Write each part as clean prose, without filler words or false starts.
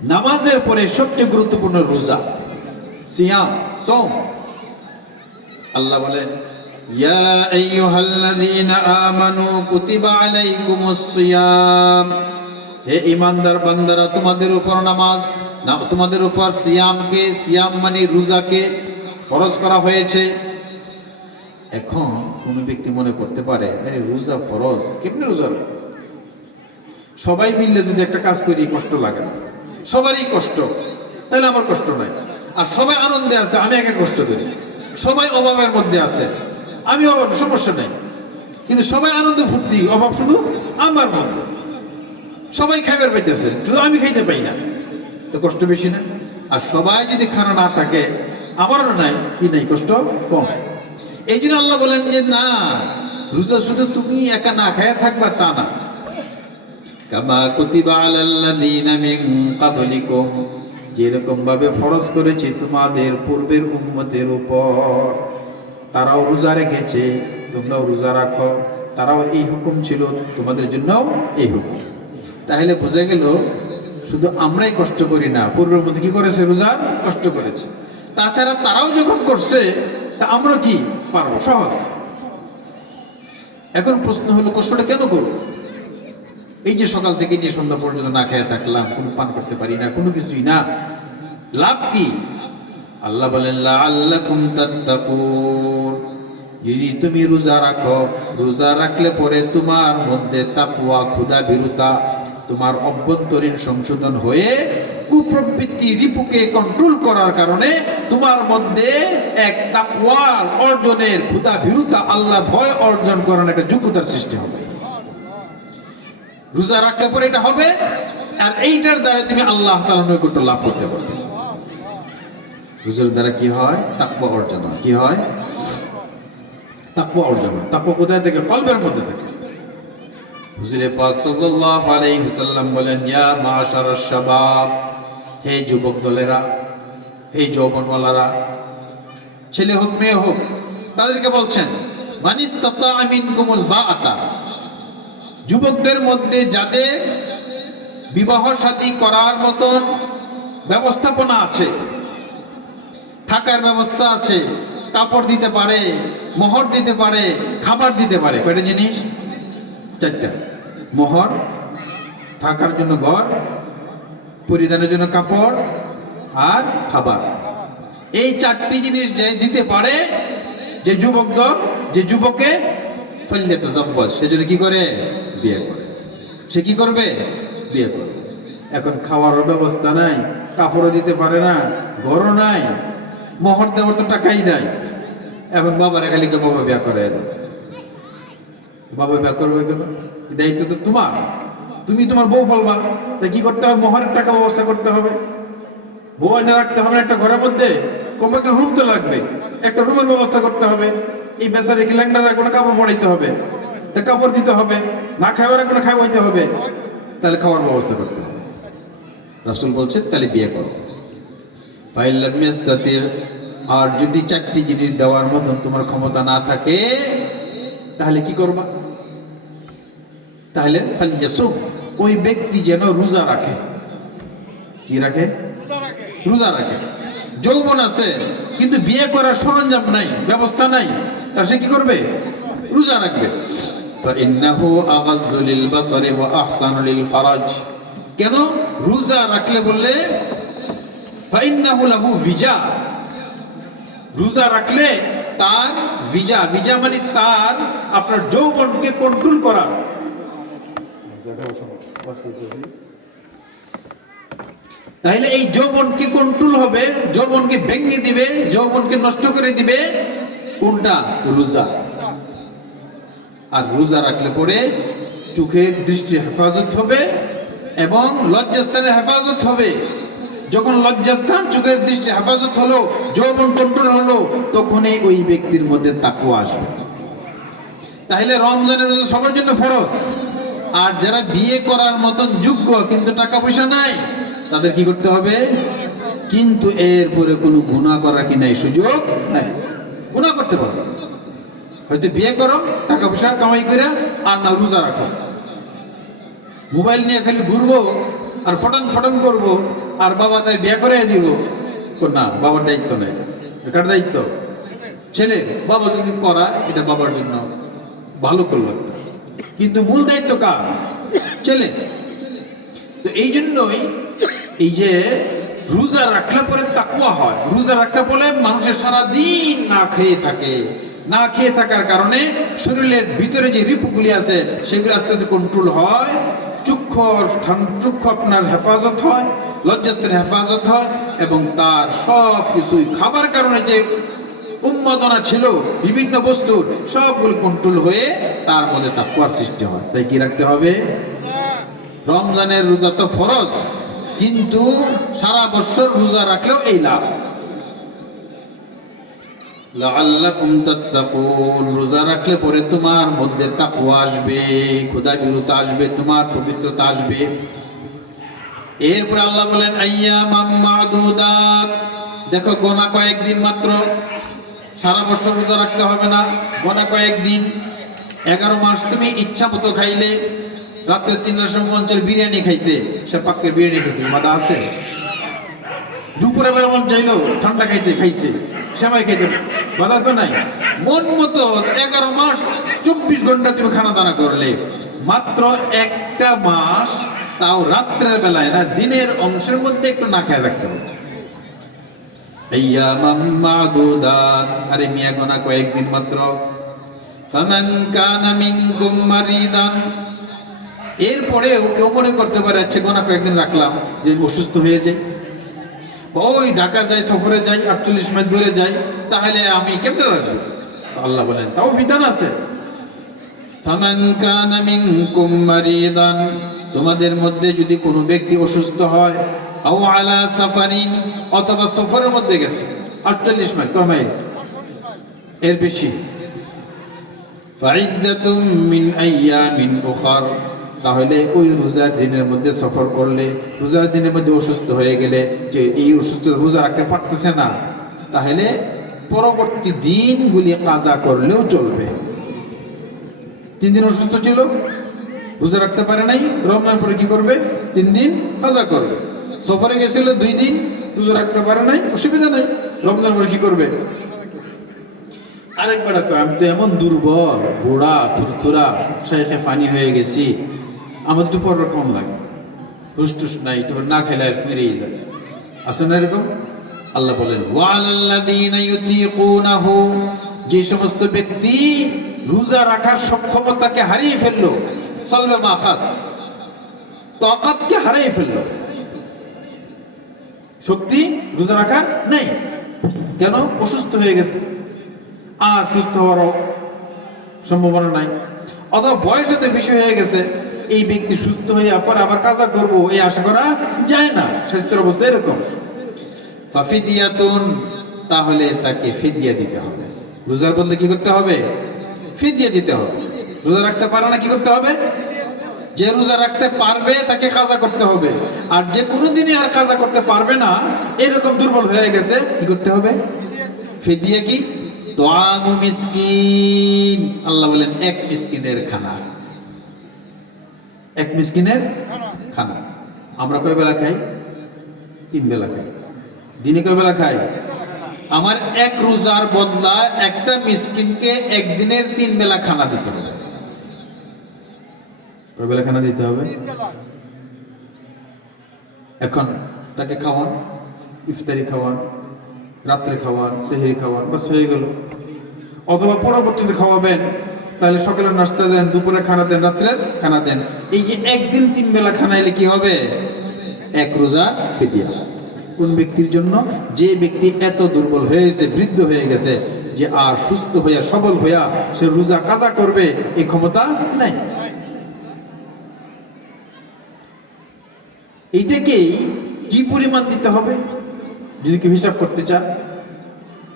নামাজের পরে সবচেয়ে গুরুত্বপূর্ণ রোজা, সিয়াম, সওম। আল্লাহ বলেন, ইয়া আইয়ুহাল্লাযীনা আমানু কুতিবা আলাইকুমুস সিয়াম, হে ঈমানদার বান্দারা, তোমাদের উপর নামাজ, তোমাদের উপর সিয়ামকে, সিয়াম মানে রোজাকে ফরজ করা হয়েছে। এখন কোন ব্যক্তি মনে করতে পারে, আরে রোজা ফরজ, কেমনে রোজা? সবাই মিললে যদি একটা কাজ করি কষ্ট লাগে না, সবারই কষ্ট, তাহলে আমার কষ্ট নাই। আর সবাই আনন্দে আছে, আমি একা কষ্ট করি। সবাই অভাবের মধ্যে আছে, আমি অভাব, সমস্যা নাই। কিন্তু সবাই আনন্দ ফুর্তি, অভাব শুধু আমার মধ্যে। সবাই খাইবার পাইতেছে, শুধু আমি খাইতে পাই না, তো কষ্ট বেশি না? আর সবাই যদি খানা না থাকে, আমারও নাই, কি নাই, কষ্ট কম। এই জন্য আল্লাহ বলেন যে না, রোজা শুধু তুমি একা না খায়া থাকবা তা না। কামা কুতিবা আলাল্লাযীনা মিন ক্বাবলিকুম, যেরকম ভাবে ফরজ করেছি তোমাদের পূর্বের উম্মতের উপর, তারাও রোজা রেখেছে, তোমরাও রোজা রাখো। তারাও এই হুকুম ছিল, তোমাদের জন্যও এই হুকুম। তাহলে বোঝা গেল শুধু আমরাই কষ্ট করি না, পূর্বের মধ্যে কি করেছে, রোজা কষ্ট করেছে। তাছাড়া তারাও যখন করছে, তা আমরা কি পারবো, সহজ। এখন প্রশ্ন হলো, কষ্টটা কেন করব? এই যে সকাল থেকে নিয়ে সন্ধ্যা পর্যন্ত না খেয়ে থাকলাম, কোনো পান করতে পারি না, কোনো কিছুই না, লাভ কি? আল্লাহ বলেন, লাআল্লাকুম তাত্তাকুন, যদি তুমি রোজা রাখো, রোজা রাখলে পরে তোমার মধ্যে তাকওয়া, ক্ষুধা ভীরুতা, তোমার অভ্যন্তরীণ সংশোধন হয়ে কুপ্রবৃত্তি, রিপুকে কন্ট্রোল করার কারণে তোমার মধ্যে এক তাকওয়ার অর্জনের, ক্ষুধা ভীরুতা, আল্লাহ ভয় অর্জন করার একটা যোগ্যতার সৃষ্টি হবে। রোজা রাখলে পরে এটা হবে, আর এইটার দ্বারা তুমি আল্লাহ তাআলার নৈকট্য লাভ করতে পারবে। রোজার দ্বারা কি হয়? তাকওয়া অর্জন হয়। কি হয়? তাকওয়া অর্জন হয়। তাকওয়া কোথায় থেকে? কলবের মধ্যে থেকে। হুজুর পাক সাল্লাল্লাহু আলাইহি ওয়াসাল্লাম বলেন, ইয়া মাশারাশ শাবাব, হে যুবক দলেরা, হে যৌবনওয়ালারা, ছেলে হোক মেয়ে হোক, তাদেরকে বলছেন, মানিস্তাতা মিনকুমুল বাআতা, যুবকদের মধ্যে যাদের বিবাহ শাদী করার মতন ব্যবস্থাপনা আছে, থাকার ব্যবস্থা আছে, কাপড় দিতে পারে, মোহর দিতে পারে, খাবার দিতে পারে। কয়টা জিনিস? চারটা। মোহর, থাকার জন্য ঘর, পরিধানের জন্য কাপড়, আর খাবার। এই চারটি জিনিস যে দিতে পারে, যে যুবক দল, যে যুবকে ফাল্যাতাযাওয়াজ, সে যদি কি করে? বিয়ে করে। সে কি করবে? বিয়ে করবে। এখন খাওয়ারও ব্যবস্থা নাই, কাপড়ও দিতে পারে না, ঘরও নাই, মোহর দেওয়ার তো টাকাই নাই। এখন বাবারা খালি কে বাবা বিয়ে করে, বাবা বিয়ে করবে কেন? দায়িত্ব তো তোমার, তুমি তোমার বউ বলবা। তা কি করতে হবে? মোহরের টাকা ব্যবস্থা করতে হবে, বউ এনে রাখতে হবে একটা ঘরের মধ্যে, কম একটা রুম তো লাগবে, একটা রুমের ব্যবস্থা করতে হবে। এই বেচারে কি ল্যাংড়ারা কোনো কাপড় পরাইতে হবে, তা কাপড় দিতে হবে, না খাওয়ার কোনো খাওয়াইতে হবে, তাহলে খাওয়ার ব্যবস্থা করতে হবে। রাসূল বলছেন, তাহলে বিয়ে করো। ফাইল্লাম ইয়াস্তাতি, আর যদি চারটি জিনিস দেওয়ার মতন তোমার ক্ষমতা না থাকে, তাহলে কি করবা? তাহলে ফালইয়াসুম, ওই ব্যক্তি যেন রোজা রাখে। কি রাখে? রোজা রাখে। যৌবন আছে কিন্তু বিয়ে করার সরঞ্জাম নাই, ব্যবস্থা নাই, তা সে কি করবে? রোজা রাখবে। ফাইন্নাহু আগাযযু লিল বাসারি ওয়া আহসানু লিল ফারাজ। কেন? রোজা রাখলে বললে ফাইন্নাহু লাহু ভিজা, রোজা রাখলে তার ভিজা, ভিজা মানে তার আপনার যৌবনকে কন্ট্রোল করা। তাইলে এই যৌবনকে কন্ট্রোল হবে, যৌবনকে ভেঙে দিবে, যৌবনকে নষ্ট করে দিবে কোনটা? রোজা। আর রোজা রাখলে পরে চোখের দৃষ্টি হেফাজত হবে এবং লজ্জাস্থানের হেফাজত হবে। যখন লজ্জাস্থান, চোখের দৃষ্টি হেফাজত হলো, যৌবন কন্ট্রোল হলো, তখনই ওই ব্যক্তির মধ্যে তাকওয়া আসবে। তাহলে রমজানের রোজা সবার জন্য ফরজ। আর যারা বিয়ে করার মতন যোগ্য কিন্তু টাকা পয়সা নাই, তাদের কি করতে হবে? কিন্তু এরপরে কোনো গুনাহ করার কি নাই, সুযোগ নাই। গুনাহ করতে পারবে, হয়তো বিয়ে করো, টাকা পয়সা কামাই করে, আর না রোজা রাখো, মোবাইল নিয়ে খালি ঘুরবো আর ফটন ফটন করবো, আর বাবা তাই বিয়ে করে দিব, না, বাবার দায়িত্ব নেই। কার দায়িত্ব? ছেলে। বাবা যদি করা, এটা বাবার জন্য ভালো করলো, কিন্তু মূল দায়িত্ব কার? ছেলে। তো এই জন্যই এই যে রোজা রাখলে পরে তাকওয়া হয়। রোজা রাখলে পরে মানুষের সারা দিন না খেয়ে থাকে, না খেয়ে থাকার কারণে শরীরের ভিতরে যে রিপুগুলি আছে সেগুলো আস্তে আস্তে কন্ট্রোল হয়, চক্ষু আপনার হেফাজত হয়, লজ্জাস্তের হেফাজত হয়, এবং তার সব কিছুই খাবার কারণে যে উন্মাদনা ছিল বিভিন্ন বস্তুর সবগুলো কন্ট্রোল হয়ে তার মধ্যে তাকওয়ার সৃষ্টি হয়। তাই কি রাখতে হবে? রমজানের রোজা তো ফরজ, কিন্তু সারা বছর রোজা রাখলেও এই লাভ। লাআল্লাকুম তাত্তাকুন, রোজা রাখলে পরে তোমার মধ্যে তাকওয়া আসবে, খোদা বিরুদ্ধ আসবে, তোমার পবিত্রতা আসবে। এরপর আল্লাহ বলেন আইয়ামাম মাদুদাত, দেখো গোনা কয়েকদিন মাত্র, সারা বছর রোজা রাখতে হবে না, গোনা কয়েকদিন। 11 মাস তুমি ইচ্ছা মতো খাইলে, রাত্রে 3টার সময় মন চাইলে বিরিয়ানি খাইতে, সে পাক্কের বিরিয়ানি খাইছে, বাধা আছে? দুপুরে বেলা মন চাইলো ঠান্ডা খাইতে, খাইছে, সেমাই খাইতে, বাধা তো নাই। মন মতো 11 মাস 24 ঘন্টা তুমি খানা দানা করলে, মাত্র একটা মাস তাও রাত্রের বেলায় না, দিনের অংশের মধ্যে একটু না খেয়ে রাখতে হবে। আইয়ামাম মাদুদাত, আরে মিয়া গোনা কয়েকদিন মাত্র। ফামান কানা মিনকুম মারিদান, এরপরেও কেউ মনে করতে পারে আচ্ছা গোনা কয়েকদিন রাখলাম, যে অসুস্থ হয়ে যায়, ওই ঢাকা যাই, সফরে যাই, 48 মাইল দূরে যাই, তাহলে আমি কেমনে রাখবো? আল্লাহ বলেন তাও বিধান আছে। ফামান কানা মিনকুম মারিদান, তোমাদের মধ্যে যদি কোনো ব্যক্তি অসুস্থ হয়, আও আলা সাফারিন, অথবা সফরের মধ্যে গেছে, 48 মাইল, কয় মাইল? এর বেশি। ফাইদ্দাতুম মিন আইয়ামিন উখার, তাহলে ওই রোজার দিনের মধ্যে সফর করলে, রোজার দিনের মধ্যে অসুস্থ হয়ে গেলে, যে এই অসুস্থ রোজা রাখতে পারতেছে না, তাহলে পরবর্তী দিনগুলি কাজা করলেও চলবে। 3 দিন অসুস্থ ছিল, রোজা রাখতে পারে নাই, রমজান পরে কি করবে? 3 দিন কাজা করবে। সফরে গেছিল 2 দিন, রোজা রাখতে পারে নাই, অসুবিধা নাই, রমজান পরে কি করবে? আরেকবার আমি তো এমন দুর্বল, বুড়া থুরথুরা, শাইখে ফানি হয়ে গেছি, আমার তো পর কম লাগে, হুসটুস নাই, তো না খেলে আর মেরেই যায়, আছে না এরকম? আল্লাহ বলেন ওয়ালাল্লাযীনা ইউতীকুনাহু, যে সমস্ত ব্যক্তি রোজা রাখার সক্ষমতাকে হারিয়ে ফেললো, সাল্লা মাখাস, তাকাতকে হারিয়ে ফেললো, শক্তি রোজা রাখার নেই, কেন? অসুস্থ হয়ে গেছে, আর সুস্থ হওয়ারও সম্ভাবনা নাই, অথবা বয়সেতে বেশি হয়ে গেছে, এই ব্যক্তি সুস্থ হয়ে পরে আবার কাজা করবো এই আশা করা যায় না, স্বাস্থ্যের অবস্থা এরকম। ফাফিদিয়াতুন, তাহলে তাকে ফিদিয়া দিতে হবে। রোজার বদলে কি করতে হবে? ফিদিয়া দিতে হবে। রোজা রাখতে পারে না, কি করতে হবে? যে রোজা রাখতে পারবে তাকে কাজা করতে হবে, আর যে কোনোদিনই আর কাজা করতে পারবে না, এরকম দুর্বল হয়ে গেছে, কি করতে হবে? ফিদিয়া কি? তোয়ামু মিসকিন, আল্লাহ বলেন 1 মিসকিনের খানা, 1 মিসকিনের খানা। আমরা কয় বেলা খাই? 3 বেলা খাই। দিনে কয় বেলা খাই? আমার 1 রোজার বদলা একটা মিসকিনকে একদিনের 3 বেলা খানা দিতে হবে। কয় বেলা খানা দিতে হবে? এখন তাকে খাওয়ান, ইফতারি খাওয়ান, রাত্রে খাওয়ান, সেহরি খাওয়ান, বাস হয়ে গেল। অথবা পরবর্তীতে খাওয়াবেন, তাহলে সকালে নাস্তা দেন, দুপুরে খানা দেন, রাত্রে খানা দেন। এই যে একদিন 3 বেলা খানা এলে কি হবে? 1 রোজা ফিদিয়া। কোন ব্যক্তির জন্য? যে ব্যক্তি এত দুর্বল হয়েছে, বৃদ্ধ হয়ে গেছে, যে আর সুস্থ হইয়া সবল হইয়া সে রোজা কাজা করবে এই ক্ষমতা নাই। এইটাকেই কি পরিমাণ দিতে হবে যদি কেউ হিসাব করতে চান?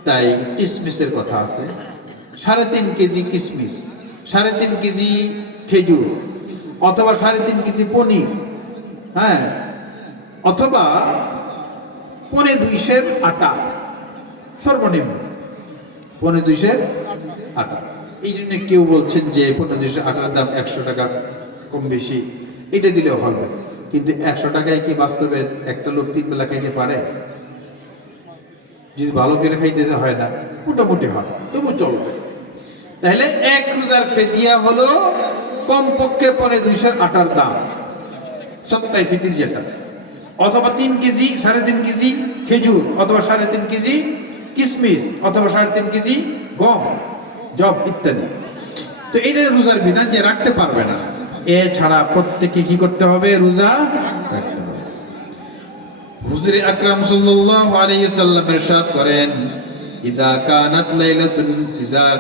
তাই কিসমিসের কথা আছে, 3.5 কেজি কিসমিস, 3.5 কেজি খেজুর, অথবা 3.5 কেজি পনির, হ্যাঁ, অথবা 2.25 আটা, সর্বনিম্ন 2.25 আটা। এই জন্য কেউ বলছেন যে 2.25 আটার দাম 100 টাকা কম বেশি, এটা দিলেও হবে। কিন্তু 100 টাকায় কি বাস্তবে একটা লোক 3 বেলা খাইতে পারে? যদি ভালো করে খাইতে হয় না, মোটামুটি হয়, তবু চলবে। তাহলে এক রোজার ফিদিয়া হলো কমপক্ষে পরে 200 আটার দাম, সত্তায় ফিতির যেটা, অথবা 3 কেজি 3.5 কেজি খেজুর, অথবা 3.5 কেজি কিশমিশ, অথবা 3.5 কেজি গম, জব ইত্যাদি। তো এটা রোজার বিধান, যে রাখতে পারবে না এছাড়া প্রত্যেকে কি করতে হবে? রোজা রাখতে হবে। হুজুর আকরাম সাল্লাল্লাহু আলাইহি ওয়াসাল্লাম ইরশাদ করেন, ইযা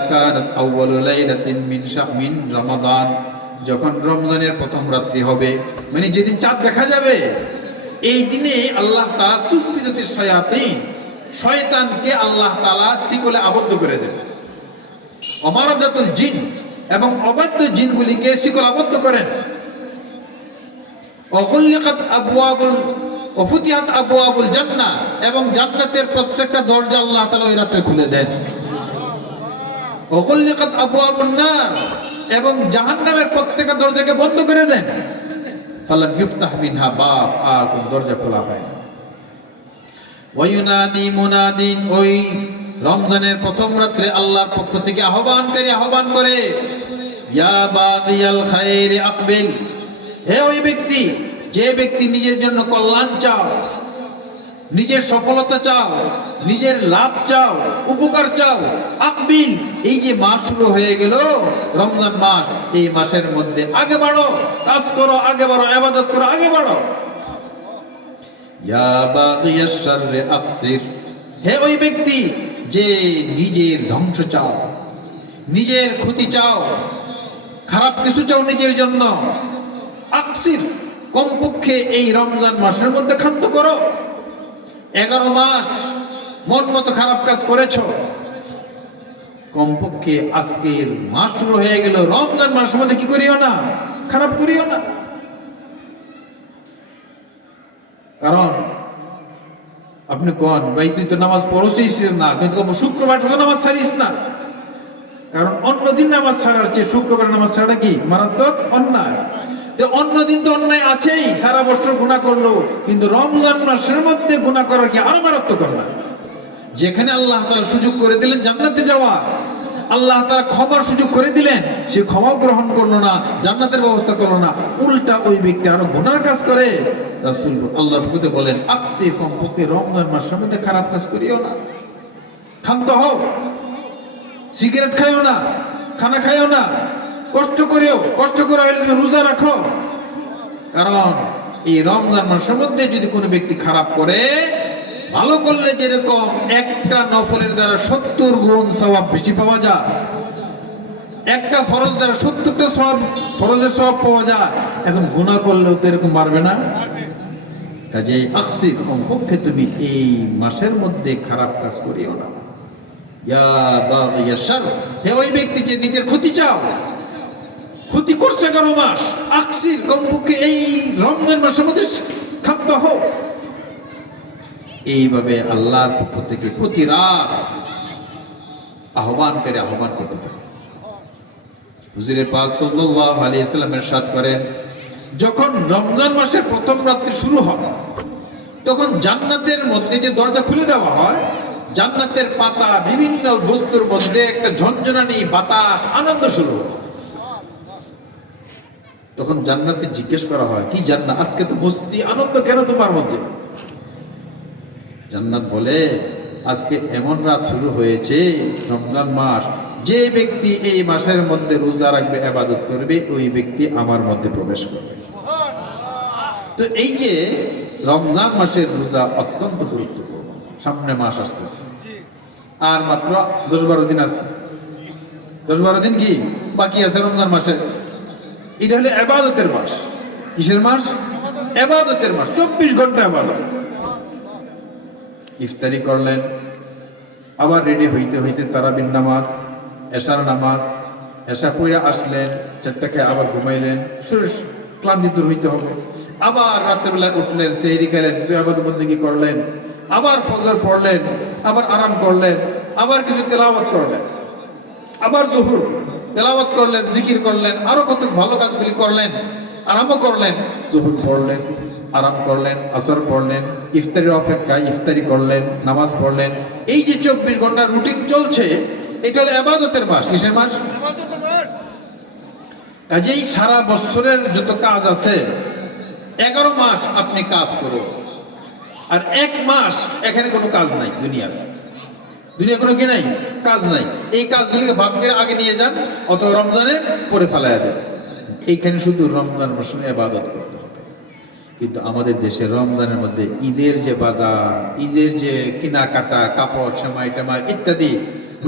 কানাত আউয়ালু লাইলাতিন মিন রমাদান, যখন রমজানের প্রথম রাত্রি হবে, মানে যেদিন চাঁদ দেখা যাবে, এই দিনে আল্লাহ তাআলা সুফিয়াতিশ শায়াতিন, শয়তানকে আল্লাহ তাআলা শিকলে আবদ্ধ করে দেন। অমারাদাতুল জিন, এবং অবাধ্য জিনগুলিকে শিকল আবদ্ধ করেন। অগুল্লিকাত আবওয়াবুল ওয়াফুতিহাত আবওয়াবুল জান্নাহ, এবং জান্নাতের প্রত্যেকটা দরজা আল্লাহ তাআলা ওই রাতে খুলে দেন। অগুল্লিকাত আবওয়াবুন নার, এবং জাহান্নামের প্রত্যেকটা দরজাকে বন্ধ করে দেন। ফালাম ইফতাহ মিনহা বাব, আর কোন দরজা খোলা হয় না। ওয়ায়ুনাদি মুনাদিন, ওই রমজানের প্রথম রাত্রে আল্লাহর পক্ষ থেকে আহ্বানকারী আহ্বান করে, ইয়া বাগিয়াল খায়রি আকবিল, হে ওই ব্যক্তি, যে ব্যক্তি নিজের জন্য কল্যাণ চাও, নিজের সফলতা চাও, নিজের লাভ চাও, উপকার চাও, আকবিল, এই যে মাস শুরু হয়ে গেল রমজান মাস, এই মাসের মধ্যে আগে বাড়ো, কাজ করো, আগে বাড়ো, ইবাদত করো, আগে বাড়ো। ইয়া বাগিয়াশ শাররি আকসির, হে ওই ব্যক্তি যে নিজের ধ্বংস চাও, নিজের ক্ষতি চাও, খারাপ কিছু চাও নিজের জন্য, আকসির, কমপক্ষে এই রমজান মাসের মধ্যে ক্ষান্ত করো। 11 মাস মন মতো খারাপ কাজ করেছো, কমপক্ষে আজকের মাস শুরু হয়ে গেল, রমজান মাসের মধ্যে কি করিও না? খারাপ করিও না। কারণ আপনি কোন ভাই, তুই তো নামাজ পড়ছিস না, কিন্তু শুক্রবার তো নামাজ ছাড়িস না। কারণ অন্যদিন নামাজ ছাড়ার চেয়ে শুক্রবার নামাজ ছাড়া কি মারাত্মক অন্যায়। তো অন্যদিন তো অন্যায় আছেই, সারা বছর গুনাহ করলো, কিন্তু রমজান মাসের মধ্যে গুনাহ করার কি আরো মারাত্মক অন্যায়। যেখানে আল্লাহ তাআলা সুযোগ করে দিলেন জান্নাতে যাওয়া, আল্লাহ তাআলা ক্ষমার সুযোগ করে দিলেন, সে ক্ষমা গ্রহণ করলো না, জান্নাতের ব্যবস্থা করলো না, উল্টা ওই ব্যক্তি আরো গুনার কাজ করে। রাসূল আল্লাহর প্রতি বলেন, আকসি, কমপক্ষে রমজান মাসের মধ্যে খারাপ কাজ করিও না, ক্ষান্ত হও, সিগারেট খাইও না, খানা খাইও না, কষ্ট করিও, কষ্ট করে হলে তুমি রোজা রাখো। কারণ এই রমজান মাসের মধ্যে যদি কোনো ব্যক্তি খারাপ করে, ভালো করলে যেরকম একটা নফলের দ্বারা 70 গুণ সওয়াব বেশি পাওয়া যায়, একটা ফরজ দ্বারা 70টা সওয়াব, ফরজের সওয়াব পাওয়া যায়, এখন গুনাহ করলেও তো এরকম পারবে না। কাজেই আকসি, কমপক্ষে তুমি এই মাসের মধ্যে খারাপ কাজ করিও না। ইয়া বাগিয়াশ শার, হে ওই ব্যক্তি যে নিজের ক্ষতি চাও, ক্ষতি করছে 11 মাস, আকসি, কমপক্ষে এই রমজান মাসের মধ্যে ক্ষান্ত হও। এইভাবে আল্লাহর পক্ষ থেকে প্রতি রাত আহ্বান করতে থাকে। হুজুর পাক সাল্লাল্লাহু আলাইহি ওয়াসাল্লাম ইরশাদ করেন, যখন রমজান মাসের প্রথম রাত্রি শুরু হয়, তখন জান্নাতের মধ্যে যে দরজা খুলে দেওয়া হয়, জান্নাতের পাতা, বিভিন্ন বস্তুর মধ্যে একটা ঝনঝনানি বাতাস, আনন্দ শুরু হয়। তখন জান্নাতকে জিজ্ঞেস করা হয়, কি জান্নাত, আজকে তো মস্তি আনন্দ কেন তোমার মধ্যে? জান্নাত বলে, আজকে এমন রাত শুরু হয়েছে, রমজান মাস, যে ব্যক্তি এই মাসের মধ্যে রোজা রাখবে, ইবাদত করবে, ওই ব্যক্তি আমার মধ্যে প্রবেশ করবে। তো এই যে রমজান মাসের রোজা অত্যন্ত গুরুত্বপূর্ণ। সামনে মাস আসতেছে, আর মাত্র 10-12 দিন আছে। 10-12 দিন কি বাকি আছে রমজান মাসে। এটা হলো ইবাদতের মাস। কিসের মাস? ইবাদতের মাস। 24 ঘন্টা ইবাদত। ইফতারি করলেন, আবার রেডি হইতে হইতে তারাবির নামাজ, এশার নামাজ, এশা পড়ে আসলেন, 4টায় আবার ঘুমাইলেন, শরীর ক্লান্তি দূর হইতে হবে। আবার রাত্রেবেলা উঠলেন, সেহরি খেলেন, ইবাদত বন্দেগী করলেন, আবার ফজর পড়লেন, আবার আরাম করলেন, আবার কিছু তেলাওয়াত করলেন, আবার জোহর তেলাওয়াত করলেন, জিকির করলেন, আরো কত ভালো কাজগুলি করলেন, আরামও করলেন। যখন পড়লেন, আরাম করলেন, আসর পড়লেন, ইফতারির অপেক্ষায় ইফতারি করলেন, নামাজ পড়লেন, এই যে 24 ঘন্টার রুটিন চলছে, এটা হলো ইবাদতের মাস। কিসের মাস? কাজেই সারা বছরের যত কাজ আছে 11 মাস আপনি কাজ করুন, আর 1 মাস এখানে কোনো কাজ নাই। দুনিয়া কোনো কি নাই, কাজ নাই। এই কাজগুলিকে ভাগ্যের আগে নিয়ে যান, অথবা রমজানের পরে ফেলাইয়া দেন। এইখানে শুধু রমজান মাসে ইবাদত করতে হবে। কিন্তু আমাদের দেশে রমজানের মধ্যে ঈদের যে বাজার, ঈদের যে কেনাকাটা, কাপড় সেমাই টেমাই ইত্যাদি,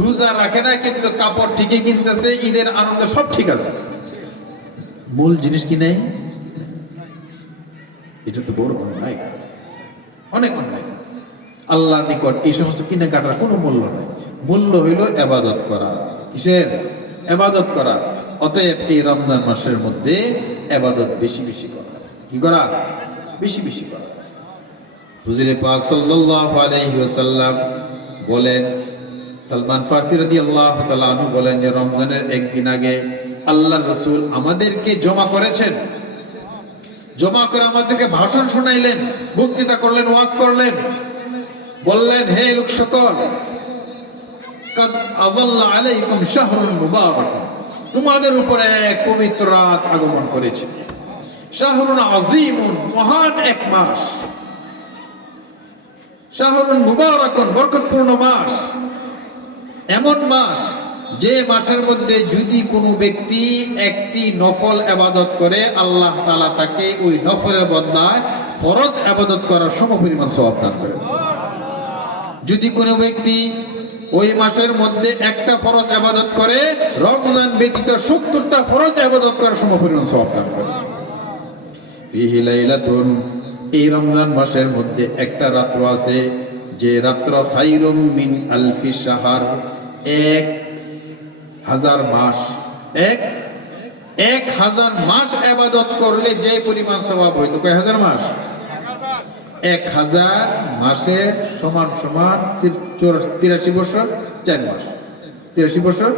রোজা রাখে না কিন্তু কাপড় ঠিকই কিনতেছে, ঈদের আনন্দ সব ঠিক আছে, মূল জিনিস কি নাই? এটা তো বড় অন্যায় কাজ, অনেক অন্যায় কাজ। আল্লাহর নিকট এই সমস্ত কেনাকাটার কোনো মূল্য নাই। মূল্য হইল ইবাদত করা। কিসের? ইবাদত করা। অতএব এই রমজান মাসের মধ্যে ইবাদত বেশি বেশি করা। কি করা? বেশি বেশি করা। হুজুরে পাক সাল্লাল্লাহু আলাইহি ওয়াসাল্লাম বলেন, সালমান ফারসি রাদিয়াল্লাহু তাআলা আনহু বলেন যে রমজানের একদিন আগে আল্লাহর রাসূল আমাদেরকে জমা করেছেন, জমা করে আমাদেরকে ভাষণ শোনাইলেন, বক্তৃতা করলেন, ওয়াজ করলেন, বললেন, হে লোক সকল, কাদ আযাল্লা আলাইকুম শাহরুল মুবারাক, তোমাদের উপরে এক পবিত্র রাত আগমন করেছে। শাহরুন আযীমুন, মহান এক মাস। শাহরুন মুবারাকুন, বরকতপূর্ণ মাস। এমন মাস যে মাসের মধ্যে যদি কোনো ব্যক্তি একটি নফল ইবাদত করে, আল্লাহ তাআলা তাকে ওই নফলের বদলায় ফরজ ইবাদত করার সমপরিমাণ সওয়াব দান করেন। যদি কোনো ব্যক্তি ওই মাসের মধ্যে একটা ফরজ ইবাদত করে, রমজান ব্যতীত 70টা ফরজ ইবাদত করার সমপরিমাণ সওয়াব দান করেন। ফিহি লাইলাতুন, এই রমজান মাসের মধ্যে একটা রাত্র আছে যে রাত্র খায়রুম মিন আলফি শাহর, 1000 মাস। 1000 মাস ইবাদত করলে যে পরিমাণ সওয়াব হইতো, কয় হাজার মাস? 1000 মাসের সমান সমান 83 বছর 4 মাস। 83 বছর,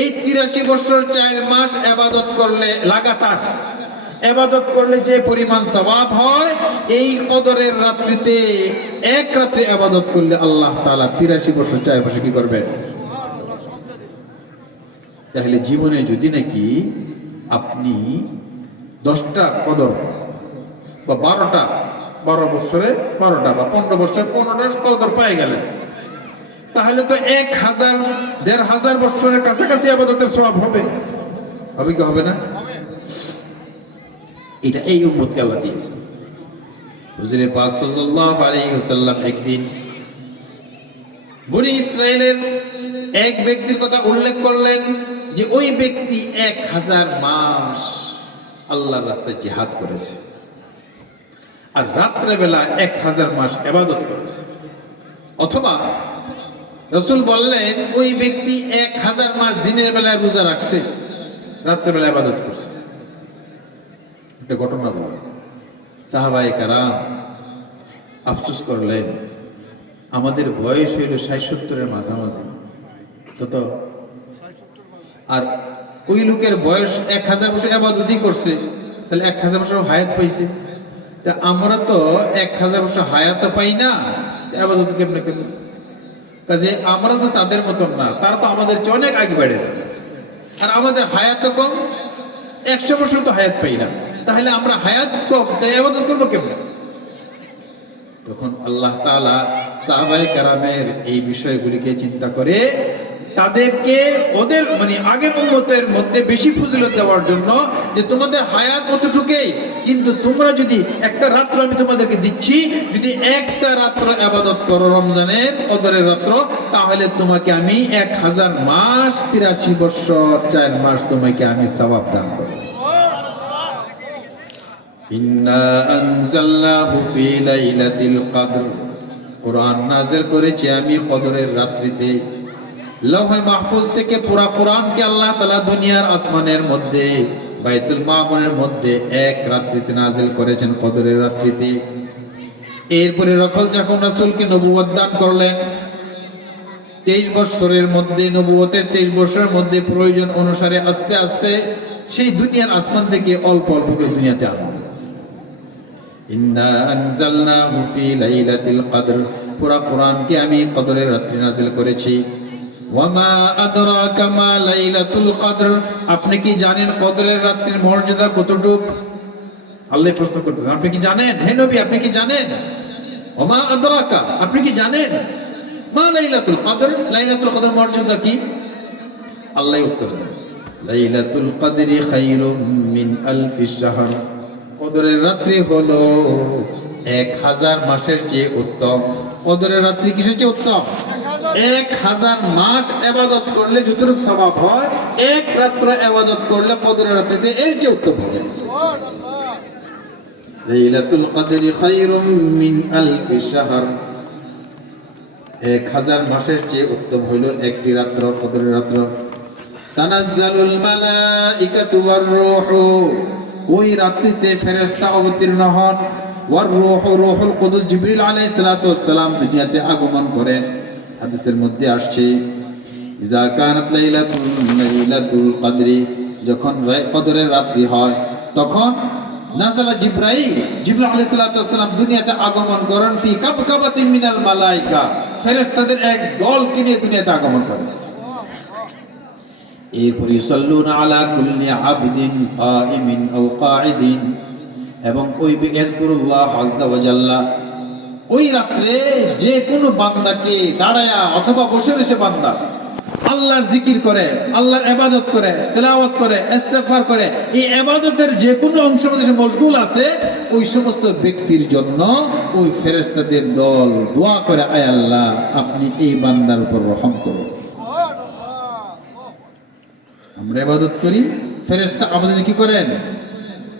এই 83 বছর 4 মাস ইবাদত করলে, লাগাতার ইবাদত করলে যে পরিমাণ সওয়াব হয়, এই কদরের রাত্রিতে এক রাত্রি ইবাদত করলে আল্লাহ তাআলা 83 বছর 4 মাসে কি করবেন? তাহলে জীবনে যদি নাকি আপনি 10টা কদর বা 12 বছরে 12টা বা 15 বছরে 15টা কদর পেয়ে গেলেন, তাহলে তো 1000 1500 বছরের কাছাকাছি ইবাদতের সওয়াব হবে। হবে কি হবে না? এটা এই উম্মতকে আল্লাহ দিয়েছে। হুজুরে পাক সাল্লাল্লাহু আলাইহি ওয়াসাল্লাম একদিন বনি ইসরাইলের এক ব্যক্তির কথা উল্লেখ করলেন যে ওই ব্যক্তি 1000 মাস আল্লাহর রাস্তায় জিহাদ করেছে, আর রাত্রে বেলা 1000 মাস ইবাদত করেছে। অথবা রাসূল বললেন ওই ব্যক্তি 1000 মাস দিনের বেলায় রোজা রাখছে, রাত্রে বেলা ইবাদত করছে। একটা ঘটনা বল, সাহাবায়ে কেরাম আফসোস করলেন, আমাদের বয়স হইল 60-70-এর মাঝামাঝি, কত? আর ওই লোকের বয়স 1000 বছর ইবাদতই করছে, তাহলে 1000 বছর হায়াত পাইছে। তা আমরা তো 1000 বছর হায়াত পাই না, ইবাদত কেমনে করব? কাজে আমরা তো তাদের মতন না, তারা তো আমাদের চেয়ে অনেক আগে বেড়ে যাবে, আর আমাদের হায়াত কম, 100 বছর তো হায়াত পাই না, তাহলে আমরা হায়াত কম, তাই ইবাদত করবো কেমনে? তখন আল্লাহ তাআলা সাহাবায়ে কেরামের এই বিষয়গুলিকে চিন্তা করে তাদেরকে ওদের আগের উম্মতের মধ্যে বেশি ফজিলত দেওয়ার জন্য, যে তোমাদের হায়াত অতটুকুই, কিন্তু তোমরা যদি একটা রাত্র আমি তোমাদেরকে দিচ্ছি, যদি একটা রাত্র ইবাদত করো রমজানের কদরের রাত্র, তাহলে তোমাকে আমি 1000 মাস 83 বছর 4 মাস তোমাকে আমি সওয়াব দান করব। ইন্না আনজালনাহু ফি লাইলাতিল কদর, কুরআন নাযিল করেছি আমি কদরের রাত্রিতে। লৌহে মাহফুজ থেকে পুরা কোরআনকে আল্লাহ তাআলা দুনিয়ার আসমানের মধ্যে বাইতুল মামুনের মধ্যে এক রাত্রিতে নাযিল করেছেন, কদরের রাত্রিতে। এরপরে যখন রাসূলকে নবুয়ত দান করলেন, 23 বছরের মধ্যে, নবুয়তের 23 বছরের মধ্যে প্রয়োজন অনুসারে আস্তে আস্তে সেই দুনিয়ার আসমান থেকে অল্প অল্প করে দুনিয়াতে আনলেন। ইন্না আনজালনাহু ফি লাইলাতিল কদর, পুরা কোরআনকে আমি কদরের রাত্রে নাযিল করেছি। ওয়া মা আদরাকা মা লাইলাতুল কদর, আপনি কি জানেন কদরের রাত্রির মর্যাদা কতটুকু? আল্লাহ প্রশ্ন করতেছেন, আপনি কি জানেন? হে নবী, আপনি কি জানেন? ওয়া মা আদরাকা, আপনি কি জানেন? মা লাইলাতুল কদর, লাইলাতুল কদর মর্যাদা কি? আল্লাহ উত্তর দেন, লাইলাতুল কদরি খায়রুম মিন আলফি শাহর, কদরের রাত্রি হলো 1000 মাসের চেয়ে উত্তম। কদরের রাত্রি কিসের চেয়ে উত্তম? 1000 মাস ইবাদত করলে যতটুকু সওয়াব হয়, এক রাত্র ইবাদত করলে কদরের রাত্রিতে এর চেয়ে উত্তম হবে। লাইলাতুল কদরি খায়রুম মিন আলফি শাহর, 1000 মাসের চেয়ে উত্তম হলো একটি রাত্র, কদরের রাত্র। তানাজ্জালুল মালাইকাতু ওয়ার রূহু, ওই রাত্রিতে ফেরেশতা অবতীর্ণ হন। ওয়ার রূহু, রূহুল কুদুস জিবরিল আলাইহিস সালাতু ওয়াস সালাম দুনিয়াতে আগমন করেন। হাদিসের মধ্যে আসছে, ইজা কানাত লাইলাতুল কদরি, যখন কদরের রাত্রি হয় তখন নাযালা জিবরাইল, জিবরিল আলাইহিস সালাতু ওয়াস সালাম দুনিয়াতে আগমন করেন। ফি কাবকাবাতিন মিনাল মালাইকা, ফেরেশতাদের এক দলকে নিয়ে দুনিয়াতে আগমন করেন। এরপর ইউসাল্লুনা আলা কুল্লি আবদিন কাইমিন আও কাঈদিন, এবং ওই বিয়াজকুরুল্লাহ আযজা ওয়া জাল্লা, ওই রাত্রে যে কোনো বান্দাকে দাঁড়ায়া অথবা বসে বসে বান্দা আল্লাহর জিকির করে, আল্লাহর ইবাদত করে, তেলাওয়াত করে, ইস্তিগফার করে, এই ইবাদতের যে কোনো অংশের মধ্যে সে মশগুল আছে, ওই সমস্ত ব্যক্তির জন্য ওই ফেরেশতাদের দল দোয়া করে, আয় আল্লাহ আপনি এই বান্দার উপর রহম করুন। আমরা ইবাদত করি, ফেরেশতা আমাদের কি করেন?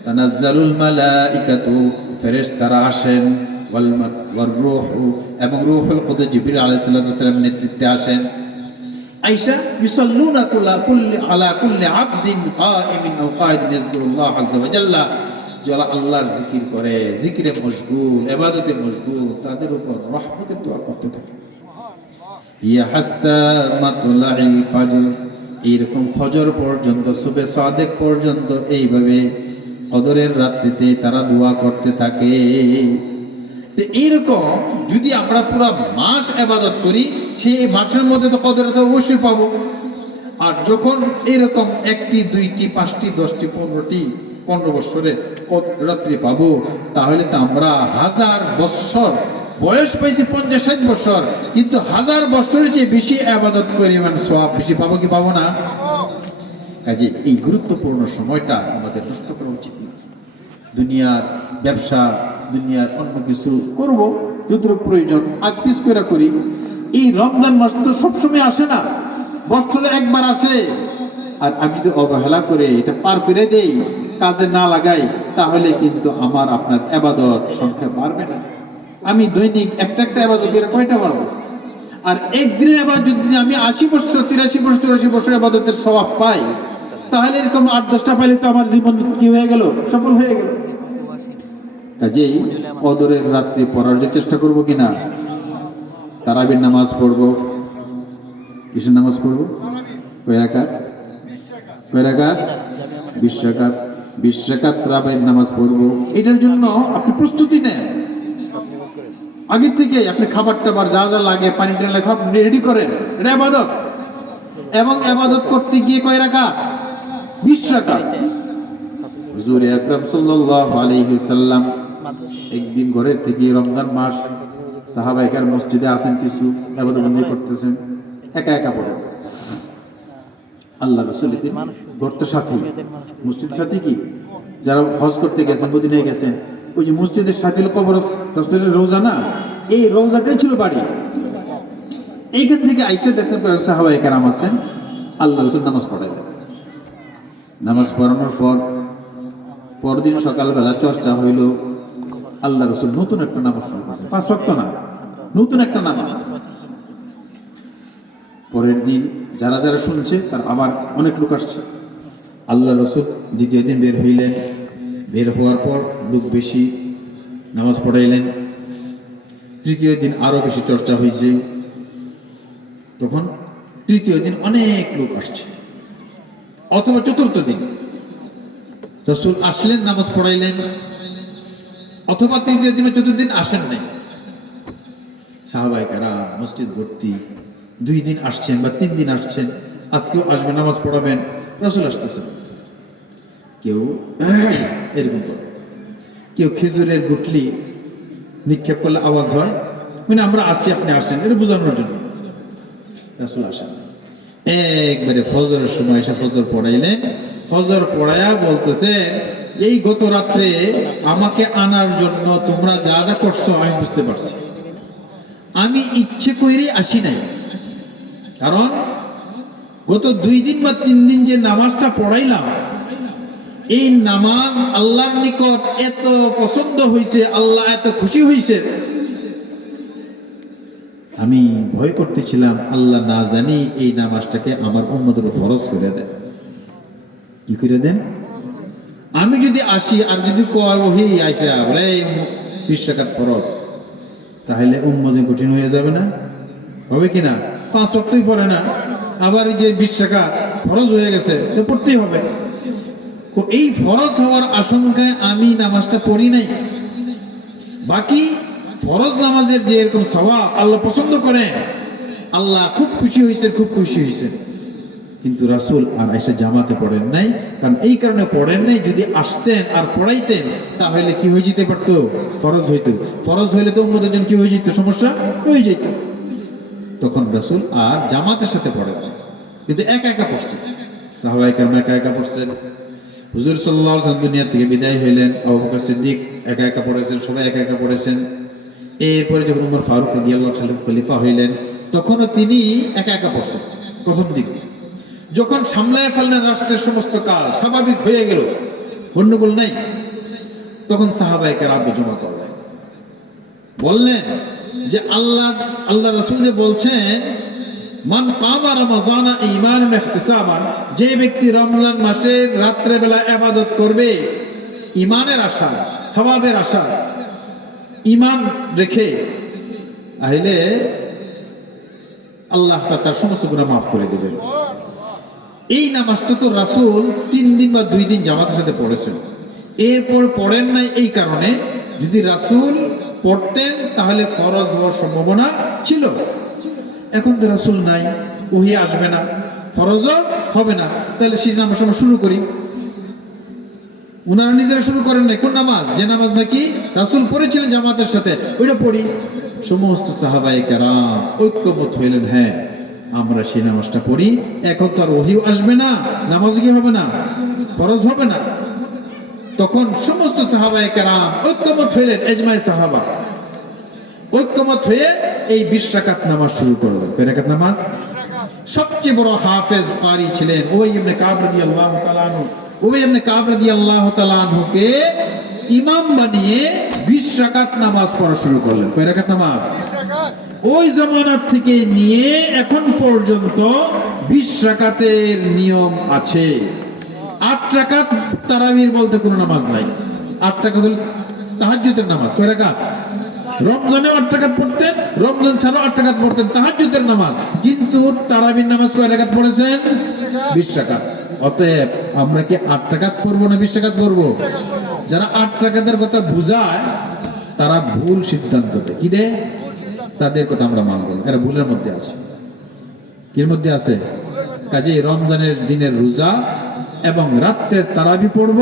তানাজ্জালুল মালাইকাতু, ফেরেশতারা আসেন, ওয়ার রূহু, এবং রূহুল কুদুস জিবরিল আলাইহিস সালাম নেতৃত্বে আসেন। আয়েশা, ইউসাল্লুনা আলা কুল্লি আবদিন কাইমিন আও কাঈদিন ইয়াজকুরুল্লাহ আযজা ওয়া জাল্লা, যারা আল্লাহর জিকির করে, জিকিরে মশগুল, ইবাদতে মশগুল, তাদের উপর রহমতের দোয়া করতে থাকে। ইয়া হাত্তা মাতলাইল ফাজর, এরকম ফজর পর্যন্ত, সুবহে সাদেক পর্যন্ত এইভাবে কদরের রাত্রিতে তারা দোয়া করতে থাকে। তো এইরকম যদি আমরা পুরো মাস ইবাদত করি, সেই মাসের মধ্যে তো কদর তো অবশ্যই পাবো। আর যখন এরকম একটি, দুইটি, পাঁচটি, 10টি, 15 বছরে রাত্রি পাবো, তাহলে তো আমরা 1000 বছর বয়স পাইছি, 50-60 বছর, কিন্তু 1000 বছরের চেয়ে বেশি ইবাদত করি, মানে সওয়াব বেশি পাবো কি পাবো না? কাজে এই গুরুত্বপূর্ণ সময়টা আমাদের নষ্ট করা উচিত না। দুনিয়ার ব্যবসা, দুনিয়ার অন্য কিছু করব যতটুকু প্রয়োজন, আগ পিছ করে করি। এই রমজান মাস তো সবসময় আসে না, বছরে একবার আসে। আর আমি যদি অবহেলা করে এটা পার করে দেই, কাজে না লাগাই, তাহলে কিন্তু আমার আপনার ইবাদত সংখ্যা বাড়বে না। আমি দৈনিক একটা ইবাদত করে কয়টা বাড়বো? আর একদিনের ইবাদত যদি আমি 80 বছর, 83 বছর, 84 বছর ইবাদতের সওয়াব পাই, তাহলে এরকম 8-10টা পাইলে তো আমার জীবন কি হয়ে গেল? সফল হয়ে গেল। কাজেই কদরের রাত্রি পড়ার যে চেষ্টা করবো কিনা, তারাবির নামাজ পড়বো। কিসের নামাজ পড়বো? কয় রাকাত? 20 রাকাত। 20 রাকাত তারাবির নামাজ পড়বো। এটার জন্য আপনি প্রস্তুতি নেন আগে থেকে। আপনি খাবার টাবার যা যা লাগে, পানি টানি লাগে, সব রেডি করেন। এটা ইবাদত। এবং ইবাদত করতে গিয়ে কয় রাকাত? 20 রাকাত। হুজুর আকরাম সাল্লাল্লাহু আলাইহি ওয়াসাল্লাম একদিন ঘরের থেকে, রমজান মাস, সাহাবায়ে কেরাম মসজিদে আছেন, কিছু ইবাদত বন্দি করতেছেন, একা একা পড়ে। আল্লাহ রাসূল ঘরটার সাথে, মসজিদের সাথে কি, যারা হজ করতে গেছেন, মদিনায় গেছেন, ওই যে মসজিদের সাথে কবর রাসূলের রওজা না, এই রওজাটাই ছিল বাড়ি। এইখান থেকে আয়েশা দেখতে পেলেন সাহাবায়ে কেরাম আছেন, আল্লাহ রাসূল নামাজ পড়ালেন। নামাজ পড়ানোর পর পরদিন সকালবেলা চর্চা হইল, আল্লাহ রাসূল নতুন একটা নামাজ শুরু করেছেন, 5 ওয়াক্ত না, নতুন একটা নামাজ। পরের দিন যারা যারা শুনছে তার আবার অনেক লোক আসছে। আল্লাহ রাসূল দ্বিতীয় দিন বের হইলেন। বের হওয়ার পর লোক বেশি, নামাজ পড়াইলেন। তৃতীয় দিন আরো বেশি চর্চা হয়েছে। তখন তৃতীয় দিন অনেক লোক আসছে। অথবা চতুর্থ দিন রাসূল আসলেন, নামাজ পড়াইলেন। অথবা তৃতীয় দিন চতুর্থ দিন আসেন নাই, সাহাবায়ে কেরাম মসজিদ ভর্তি, 2 দিন আসছেন বা 3 দিন আসছেন, আজকেও আসবেন, নামাজ পড়াবেন, রাসূল আসতেছেন। কেউ এরকম করে, কেউ খেজুরের গুটলি নিক্ষেপ করলে আওয়াজ হয়, মানে আমরা আসি আপনি আসেন, এটা বোঝানোর জন্য। রাসূল আসেন একবারে ফজরের সময় এসে ফজর পড়াইলেন। ফজর পড়ায়া বলতেছেন, এই গত রাত্রে আমাকে আনার জন্য তোমরা যা যা করছো আমি বুঝতে পারছি, আমি ইচ্ছে কইরে আসি নাই, কারণ গত 2 দিন বা 3 দিন যে নামাজটা পড়াইলাম, এই নামাজ আল্লাহর নিকট এত পছন্দ হয়েছে, আল্লাহ এত খুশি হয়েছে, আমি ভয় করতেছিলাম আল্লাহ না জানি এই নামাজটাকে আমার উম্মতের উপর ফরজ করে দেন। কি করে দেন? আমি যদি আসি আর যদি কয় ওহি আইসা বলে 20 রাকাত ফরজ, তাহলে উম্মতে কঠিন হয়ে যাবে না? হবে কিনা? 5 ওয়াক্তই পড়ে না, আবার এই যে 20 রাকাত ফরজ হয়ে গেছে, তো পড়তেই হবে। তো এই ফরজ হওয়ার আশঙ্কায় আমি নামাজটা পড়ি নাই। বাকি ফরজ নামাজের যে এরকম সওয়াব আল্লাহ পছন্দ করেন, আল্লাহ খুব খুশি হয়েছেন, খুব খুশি হয়েছেন। কিন্তু রাসূল আর এসে জামাতে পড়েন নাই, কারণ এই কারণে পড়েন নাই, যদি আসতেন আর পড়াইতেন তাহলে কি হয়ে যেতে পারতো? ফরজ হইতো। ফরজ হইলে তো উম্মতের জন্য কি হয়ে যেত? সমস্যা হয়ে যেত। তখন রাসূল আর জামাতের সাথে পড়েন না, কিন্তু একা একা পড়ছেন। সাহাবায়ে কেরাম একা একা পড়ছেন। হুজুর সাল্লাল্লাহু আলাইহি ওয়াসাল্লাম দুনিয়া থেকে বিদায় হইলেন, আবু বকর সিদ্দিক একা একা পড়েছেন, সবাই একা একা পড়েছেন। এরপরে যখন উমর ফারুক রাদিয়াল্লাহু তাআলা খলিফা হইলেন, তখনও তিনি একা একা পড়ছেন প্রথম দিক। যখন সামলায় ফেললেন রাষ্ট্রের সমস্ত কাজ, স্বাভাবিক হয়ে গেল, গন্ডগোল নাই, তখন সাহাবায়ে কেরাম জমা করলেন, বললেন যে আল্লাহ রাসূল যে বলছেন, মান কামা রমাযানা ঈমানান ওয়া ইহতিসাবান, যে ব্যক্তি রমজান মাসে রাত্রে বেলা ইবাদত করবে ঈমানের আশা, সওয়াবের আশা, ঈমান রেখে, তাহলে আল্লাহ তার সমস্ত গুনাহ মাফ করে দিবেন। এই নামাজটা তো রাসূল 3 দিন বা 2 দিন জামাতের সাথে পড়েছেন, এরপর পড়েন নাই। এই কারণে যদি রাসূল পড়তেন তাহলে ফরজ হওয়ার সম্ভাবনা ছিল। এখন তো রাসূল নাই, ওহী আসবে না, ফরজও হবে না, তাহলে সেই নামাজ আমরা শুরু করি। ওনারা নিজেরা শুরু করেন নাই, কোন নামাজ? যে নামাজ নাকি রাসূল পড়েছিলেন জামাতের সাথে, ওইটা পড়ি। সমস্ত সাহাবায়ে কেরাম ঐক্যমত হইলেন, হ্যাঁ আমরা সেই নামাজটা পড়ি। এখন তো আর ওহীও আসবে না, নামাজ কি হবে না? ফরজ হবে না। তখন সমস্ত সাহাবায়ে কেরাম ঐক্যমত হইলেন, ইজমায়ে সাহাবা ঐক্যমত হয়ে এই 20 রাকাত নামাজ শুরু করলেন। কয় রাকাত নামাজ? সবচেয়ে বড় হাফেজ কারি ছিলেন উবাই ইবনে কাব রাদিয়াল্লাহু তাআলা আনহু। উবাই ইবনে কাব রাদিয়াল্লাহু তাআলা আনহুকে ইমাম বানিয়ে 20 রাকাত নামাজ পড়া শুরু করলেন। কয় রাকাত নামাজ? ওই জামানার থেকে নিয়ে এখন পর্যন্ত 20 রাকাতের নিয়ম আছে। 8 রাকাত তারাবির বলতে কোনো নামাজ নাই। 8 রাকাত হলো তাহাজ্জুদের নামাজ। কয় রাকাত? রমজানে 8 রাকাত পড়তেন, রমজান ছাড়াও 8 রাকাত পড়তেন তাহাজ্জুদের নামাজ। কিন্তু তারাবির নামাজ কয় রাকাত পড়েছেন? 20 রাকাত। অতএব আমরা কি 8 রাকাত পড়বো না 20 রাকাত পড়বো? যারা 8 রাকাতের কথা বুঝায় তারা ভুল সিদ্ধান্ত দেয়। কি দেয়? তাদের কথা আমরা মানব না, এরা ভুলের মধ্যে আছে। কির মধ্যে আছে? কাজেই রমজানের দিনের রোজা এবং রাত্রের তারাবি পড়ব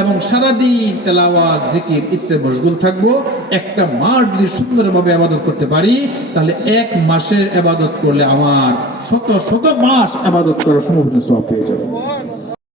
এবং সারাদিন তেলাওয়াত, জিকির ইত্যাদি মশগুল থাকবো। একটা মাস যদি সুন্দরভাবে ইবাদত করতে পারি, তাহলে 1 মাসের ইবাদত করলে আমার শত শত মাস ইবাদত করার সম্ভাবনা সওয়াব পেয়ে যাবে।